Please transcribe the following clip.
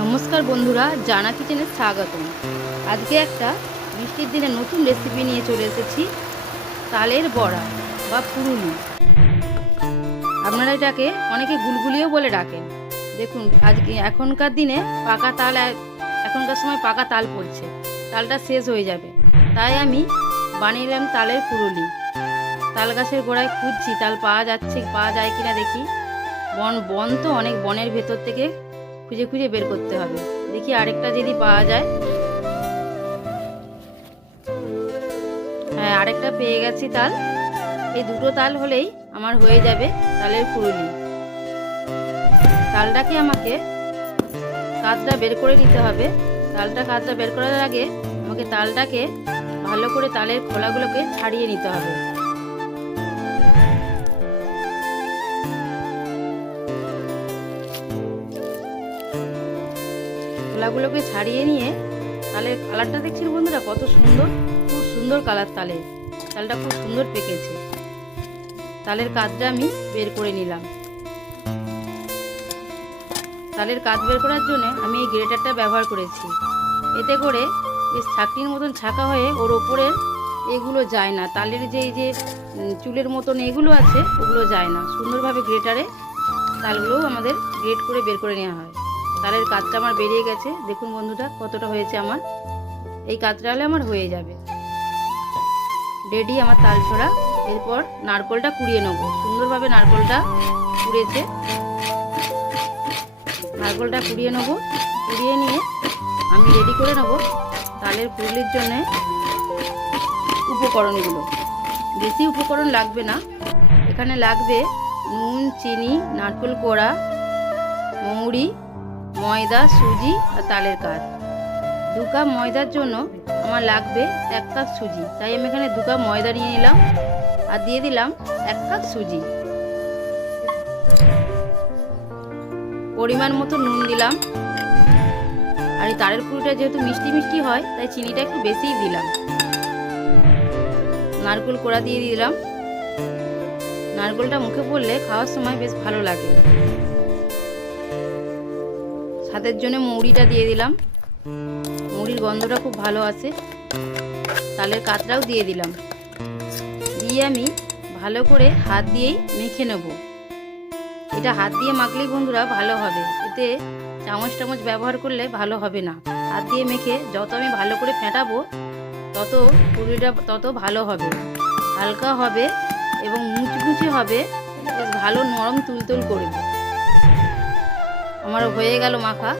নমস্কার বন্ধুরা, জানা কিচেনে স্বাগতম। আজকে একটা বৃষ্টির দিনে নতুন রেসিপি নিয়ে চলে এসেছি, তালের বড়া বা পুরুলি। আপনারা এটাকে অনেকে গুলগুলিও বলে ডাকেন। দেখুন, আজকে এখনকার দিনে এখনকার সময় পাকা তাল পড়ছে, তালটা শেষ হয়ে যাবে, তাই আমি বানিয়ে নিলাম তালের পুরুলি। তাল গাছের গোড়ায় খুঁজছি তাল পাওয়া যায় কিনা দেখি। বন তো অনেক, বনের ভেতর থেকে খুঁজে খুঁজে বের করতে হবে। দেখি আরেকটা যদি পাওয়া যায়। হ্যাঁ, আরেকটা পেয়ে গেছি তাল। এই দুটো তাল হলেই আমার হয়ে যাবে তালের পুরুলি। তালটাকে আমাকে কাতটা বের করে নিতে হবে। কাতটা বের করার আগে আমাকে তালটাকে ভালো করে তালের খোলাগুলোকে ছাড়িয়ে নিতে হবে। খোলাগুলোকে ছাড়িয়ে নিয়ে তালের কালারটা দেখছেন বন্ধুরা, কত সুন্দর, খুব সুন্দর কালার। তালটা খুব সুন্দর পেকেছে। তালের কাতটা আমি বের করে নিলাম। তালের কাত বের করার জন্য আমি এই গ্রেটারটা ব্যবহার করেছি। এতে করে বেশ ছাকনির মতন ছাকা হয়ে ওর ওপরের এগুলো যায় না, তালের যে এই যে চুলের মতন এগুলো আছে ওগুলো যায় না। সুন্দরভাবে গ্রেটারে তালগুলোও আমাদের গ্রেট করে বের করে নেওয়া হয়। তালের কাতটা আমার বেরিয়ে গেছে, দেখুন বন্ধুরা কতটা হয়েছে আমার। এই কাতটা হলে আমার হয়ে যাবে রেডি আমার তাল ছোড়া। এরপর নারকোলটা কুড়িয়ে নেব। সুন্দরভাবে নারকোলটা কুড়িয়েছে, নারকোলটা কুড়িয়ে নেব। কুড়িয়ে নিয়ে আমি রেডি করে নেব তালের পুরুলির জন্য উপকরণগুলো। বেশি উপকরণ লাগবে না, এখানে লাগবে নুন, চিনি, নারকেল কোড়া, মৌরি, ময়দা, সুজি আর তালের কাত। 2 কাপ ময়দার জন্য আমার লাগবে 1 কাপ সুজি, তাই আমি এখানে 2 কাপ ময়দা নিয়ে নিলাম আর দিয়ে দিলাম 1 কাপ সুজি। পরিমাণ মতো নুন দিলাম। আর এই তালের পুরিটা যেহেতু মিষ্টি মিষ্টি হয় তাই চিনিটা একটু বেশিই দিলাম। নারকেল কোড়া দিয়ে দিলাম। নারকেলটা মুখে পড়লে খাওয়ার সময় বেশ ভালো লাগে। স্বাদের জন্য মৌরিটা দিয়ে দিলাম, মৌরির গন্ধটা খুব ভালো আসে। তালের কাতরাও দিয়ে দিলাম। দিয়ে আমি ভালো করে হাত দিয়েই মেখে নেব। এটা হাত দিয়ে মাখলেই বন্ধুরা ভালো হবে, এতে চামচ ব্যবহার করলে ভালো হবে না। হাত দিয়ে মেখে যত আমি ভালো করে ফেটাবো তত পুরিটা তত ভালো হবে, হালকা হবে এবং মুচমুচে হবে, বেশ ভালো নরম তুলতুল করবে। আমার হয়ে গেল মাখা।